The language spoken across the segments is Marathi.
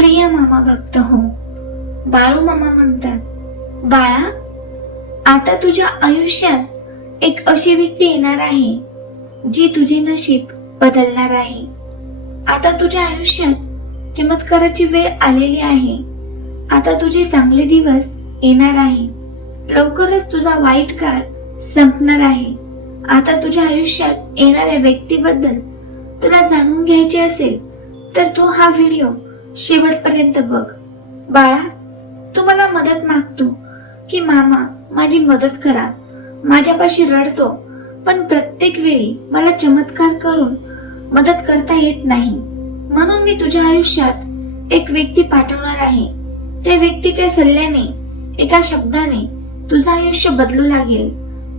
प्रिय मामा भक्त हो, बाळू मामा म्हणतात, बाळा, आता तुझ्या आयुष्यात एक अशी व्यक्ती येणार आहे जी तुझे नशीब बदलणार आहे. आता तुझ्या आयुष्यात चमत्काराची वेळ आलेली आहे. आता तुझे चांगले दिवस येणार आहे. लवकरच तुझा वाईट काळ संपणार आहे. आता तुझ्या आयुष्यात येणाऱ्या व्यक्तीबद्दल तुला जाणून घ्यायचे असेल तर तू हा व्हिडिओ शेवटपर्यंत बघ. बाळा, तू मला मदत मागतो की मामा माझी मदत करा. माझ्यापाशी रडतो, पण प्रत्येक वेळी मला चमत्कार करून मदत करता येत नाही. म्हणून मी तुझ्या आयुष्यात एक व्यक्ती पाठवणार आहे. त्या व्यक्तीच्या सल्ल्याने, एका शब्दाने तुझं आयुष्य बदलू लागेल.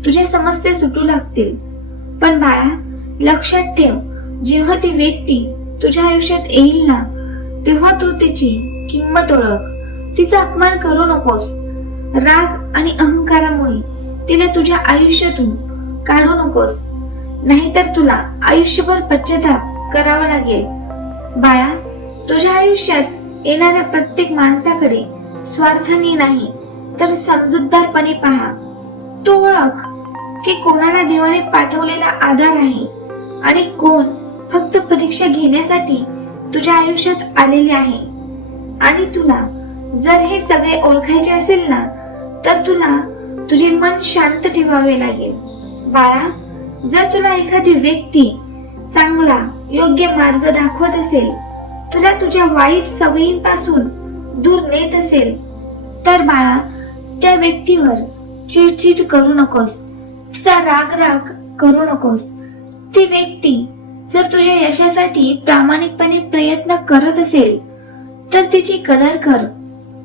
तुझ्या समस्या सुटू लागतील. पण बाळा, लक्षात ठेव, जेव्हा ती व्यक्ती तुझ्या आयुष्यात येईल ना, तेव्हा तू तिची किंमत ओळख. तिचा अपमान करू नकोस. राग आणि अहंकारामुळे तिला तुझ्या आयुष्यातून काढू नकोस, नाहीतर तुला आयुष्यभर पश्चाताप करावा लागेल. बाळा, तुझ्या आयुष्यात येणाऱ्या प्रत्येक माणसाकडे स्वार्थाने नाही तर समजूतदारपणे पहा. तू ओळख की कोणाला देवाने पाठवलेला आधार आहे आणि कोण फक्त परीक्षा घेण्यासाठी तुझ्या आयुष्यात आलेले आहे. आणि तुला जर हे सगळे ओळखायचे असेल ना, तर तुला तुझे मन शांत ठेवावे लागेल. बाळा, जर तुला एखादी व्यक्ती चांगला योग्य मार्ग दाखवत असेल, तुला तुझ्या वाईट सवयींपासून दूर नेत असेल, तर बाळा, त्या व्यक्तीवर चिडचिड करू नकोस. तिचा राग करू नकोस. ती व्यक्ती जर तुझ्या यशासाठी प्रामाणिकपणे प्रयत्न करत असेल तर तिची कदर कर.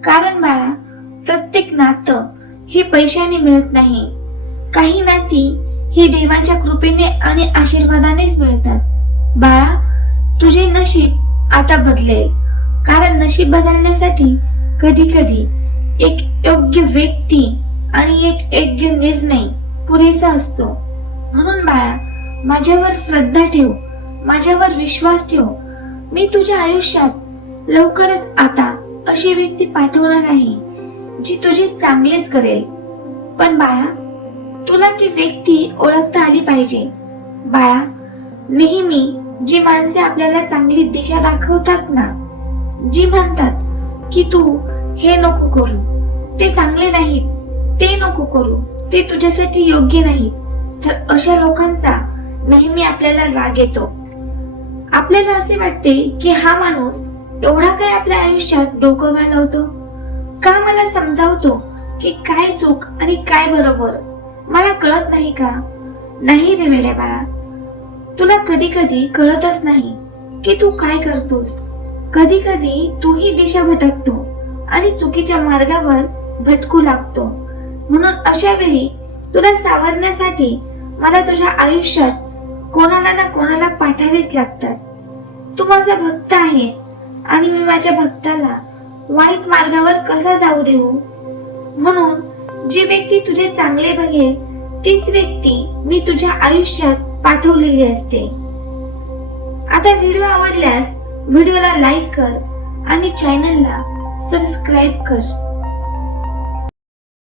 कारण बाळा, प्रत्येक नातं हे पैशाने मिळत नाही. काही नाती ही देवाच्या कृपेने आणि आशीर्वादानेच मिळतात. बाळा, तुझे नशीब आता बदलेल. कारण नशीब बदलण्यासाठी कधी कधी एक योग्य व्यक्ती आणि एक योग्य निर्णय पुरेसा असतो. म्हणून बाळा, माझ्यावर श्रद्धा ठेव, माझ्यावर विश्वास ठेव. मी तुझ्या आयुष्यात लवकरच आता अशी व्यक्ती पाठवणार आहे जी तुझे चांगलेच करेल. पण बाळा, तुला ती व्यक्ती ओळखता आली पाहिजे. बाळा, नेहमी जी माणसे आपल्याला चांगली दिशा दाखवतात ना, जी म्हणतात की तू हे नको करू, ते चांगले नाहीत, ते नको करू, ते तुझ्यासाठी योग्य नाही, तर अशा लोकांचा नेहमी आपल्याला राग येतो. आपल्याला असे वाटते की हा माणूस एवढा काय आपल्या आयुष्यात डोकं घालवतो, का मला समजावतो की काय चूक आणि काय बरोबर, मला कळत नाही का? नाही रे वेड्या बाळा, तुला कधी कधी कळतच नाही की तू काय करतोस. कधी कधी तूही दिशा भटकतो आणि चुकीच्या मार्गावर भटकू लागतो. म्हणून अशा वेळी तुला सावरण्यासाठी मला तुझ्या आयुष्यात कोणाला ना कोणाला पाठवावेच लागतात. तू माझा भक्त आहेस आणि मी माझ्या भक्ताला वाईट मार्गावर कसा जाऊ देऊ? म्हणून जी व्यक्ती तुझे चांगले बघेल तीच व्यक्ती मी तुझ्या आयुष्यात पाठवलेली असते. आता व्हिडिओ आवडल्यास व्हिडिओला लाईक कर आणि चॅनलला सबस्क्राईब कर.